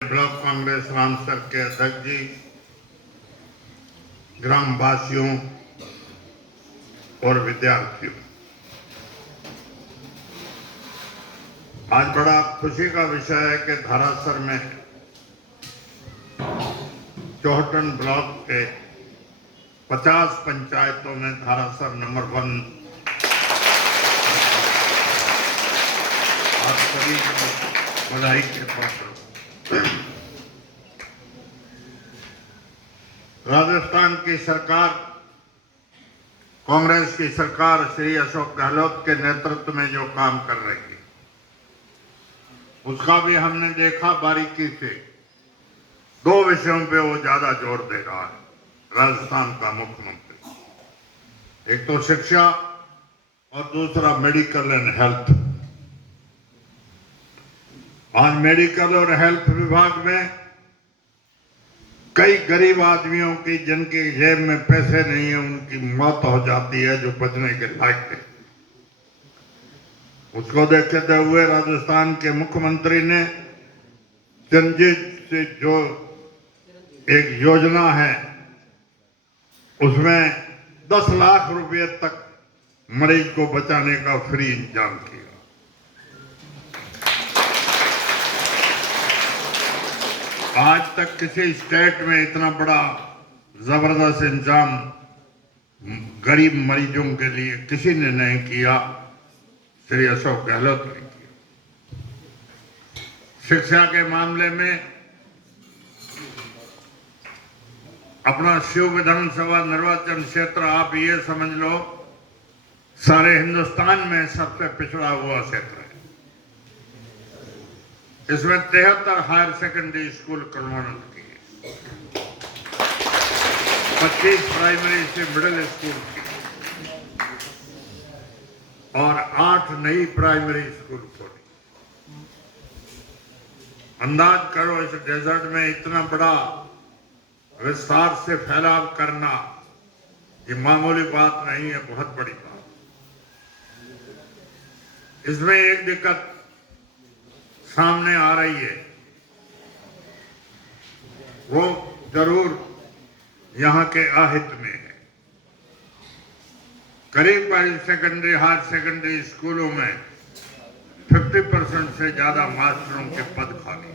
Block Congress Ramsar के अध्यक्ष जी, ग्रामवासियों और विद्यार्थियों, आज बड़ा खुशी का विषय है कि धारासर में चौहटन ब्लॉक के 50 पंचायतों में धारासर नंबर 1 आप सभी को बधाई के पात्र। राजस्थान की सरकार, कांग्रेस की सरकार श्री अशोक गहलोत के नेतृत्व में जो काम कर रही है, उसका भी हमने देखा बारीकी से। 2 विषयों पे वो ज्यादा जोर दे रहा है राजस्थान का मुख्यमंत्री, एक तो शिक्षा और दूसरा मेडिकल एंड हेल्थ। आज मेडिकल और हेल्थ विभाग में कई गरीब आदमियों की, जिनकी जेब में पैसे नहीं है, उनकी मौत हो जाती है जो बचने के लायक है। उसको देखते हुए राजस्थान के मुख्यमंत्री ने चिरंजीव से जो एक योजना है, उसमें 10 लाख रुपए तक मरीज को बचाने का फ्री इंतजाम किया। आज तक किसी स्टेट में इतना बड़ा जबरदस्त इंतजाम गरीब मरीजों के लिए किसी ने नहीं किया, श्री अशोक गहलोत ने किया। शिक्षा के मामले में अपना शिव विधानसभा निर्वाचन क्षेत्र, आप ये समझ लो, सारे हिंदुस्तान में सबसे पिछड़ा हुआ क्षेत्र है। इसमें 73 हायर सेकेंडरी स्कूल कर्मोन्नत किए, 25 प्राइमरी से मिडिल स्कूल की और 8 नई प्राइमरी स्कूल खोली। अंदाज करो, इस डेजर्ट में इतना बड़ा विस्तार से फैलाव करना ये मामूली बात नहीं है, बहुत बड़ी बात। इसमें एक दिक्कत सामने आ रही है, वो जरूर यहाँ के अहित में है। करीब सेकेंडरी, हायर सेकेंडरी स्कूलों में 50% से ज्यादा मास्टरों के पद खाली।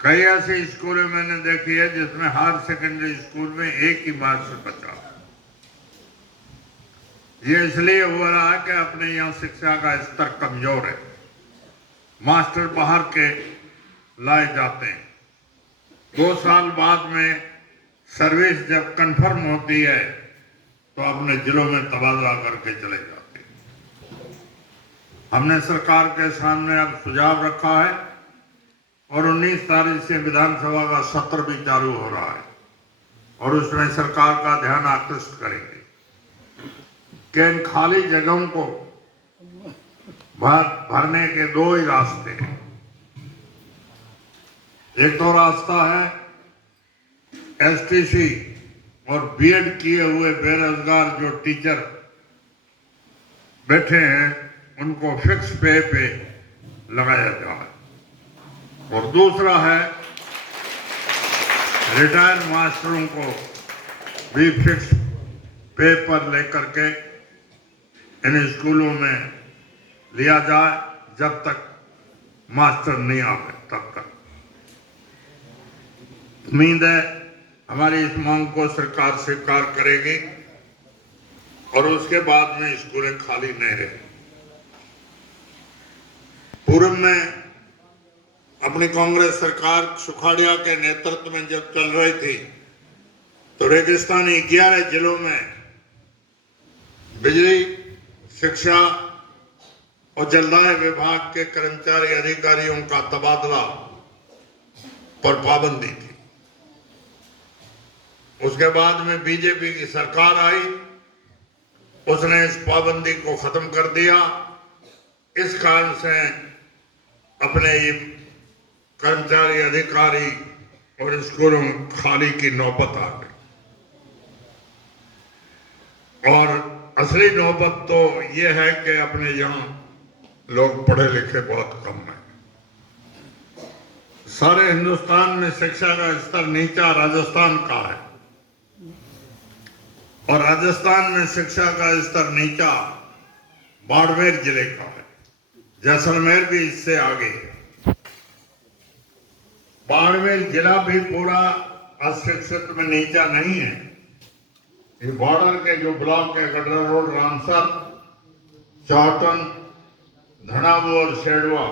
कई ऐसे स्कूलों मैंने देखी है जिसमें हायर सेकेंडरी स्कूल में एक ही मास्टर बचा। ये इसलिए हो रहा है कि अपने यहाँ शिक्षा का स्तर कमजोर है, मास्टर बाहर के लाए जाते हैं। 2 साल बाद में सर्विस जब कंफर्म होती है तो अपने जिलों में तबादला करके चले जाते हैं। हमने सरकार के सामने अब सुझाव रखा है और 19 तारीख से विधानसभा का सत्र भी चालू हो रहा है और उसमें सरकार का ध्यान आकृष्ट करेंगे कि इन खाली जगहों को भरने के 2 ही रास्ते हैं। एक तो रास्ता है एसटीसी और बीएड किए हुए बेरोजगार जो टीचर बैठे हैं उनको फिक्स पे लगाया जाए, और दूसरा है रिटायर्ड मास्टरों को भी फिक्स पे पर लेकर के इन स्कूलों में लिया जाए, जब तक मास्टर नहीं आते तब तक। उम्मीद है हमारी इस मांग को सरकार स्वीकार करेगी और उसके बाद में स्कूलें खाली नहीं रहे। पूर्व में अपनी कांग्रेस सरकार सुखाड़िया के नेतृत्व में जब चल रही थी तो रेगिस्तानी 11 जिलों में बिजली, शिक्षा और जलदाय विभाग के कर्मचारी अधिकारियों का तबादला पर पाबंदी थी। उसके बाद में बीजेपी की सरकार आई, उसने इस पाबंदी को खत्म कर दिया। इस कारण से अपने ये कर्मचारी अधिकारी और स्कूलों खाली की नौबत आ गई, और असली नौबत तो ये है कि अपने यहाँ लोग पढ़े लिखे बहुत कम हैं। सारे हिंदुस्तान में शिक्षा का स्तर नीचा राजस्थान का है, और राजस्थान में शिक्षा का स्तर नीचा बाड़मेर जिले का है। जैसलमेर भी इससे आगे है। बाड़मेर जिला भी पूरा अशिक्षित में नीचा नहीं है। ये बॉर्डर के जो ब्लॉक है, गडरा रोड, रामसर, चौटन, धनाबू और शेडवा,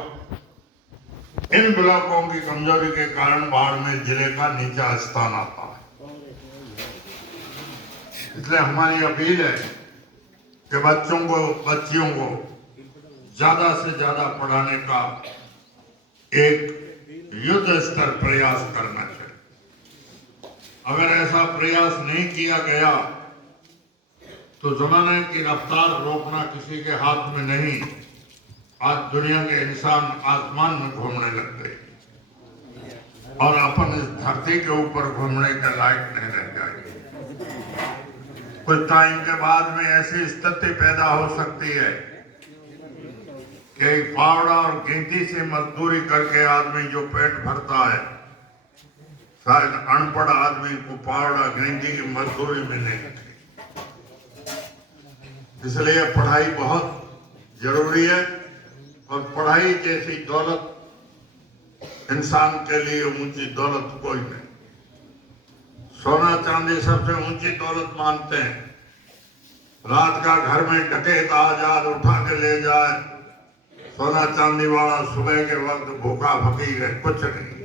इन ब्लॉकों की कमजोरी के कारण बाड़मेर जिले का नीचा स्थान आता है। इसलिए हमारी अपील है कि बच्चियों को ज्यादा से ज्यादा पढ़ाने का एक युद्ध स्तर प्रयास करना चाहिए। अगर ऐसा प्रयास नहीं किया गया तो जमाने की रफ्तार रोकना किसी के हाथ में नहीं। आज दुनिया के इंसान आसमान में घूमने लग गए और अपन इस धरती के ऊपर घूमने के लायक नहीं रह जाएंगे। कुछ टाइम के बाद में ऐसी स्थिति पैदा हो सकती है कि फावड़ा और गिनती से मजदूरी करके आदमी जो पेट भरता है, शायद अनपढ़ आदमी को फावड़ा गिनती की मजदूरी मिलेगी। इसलिए पढ़ाई बहुत जरूरी है, और पढ़ाई जैसी दौलत इंसान के लिए ऊंची दौलत कोई नहीं। सोना चांदी सबसे ऊंची दौलत मानते हैं। रात का घर में डकैत आजाद उठा के ले जाए, सोना चांदी वाला सुबह के वक्त भूखा फकीर है, कुछ नहीं।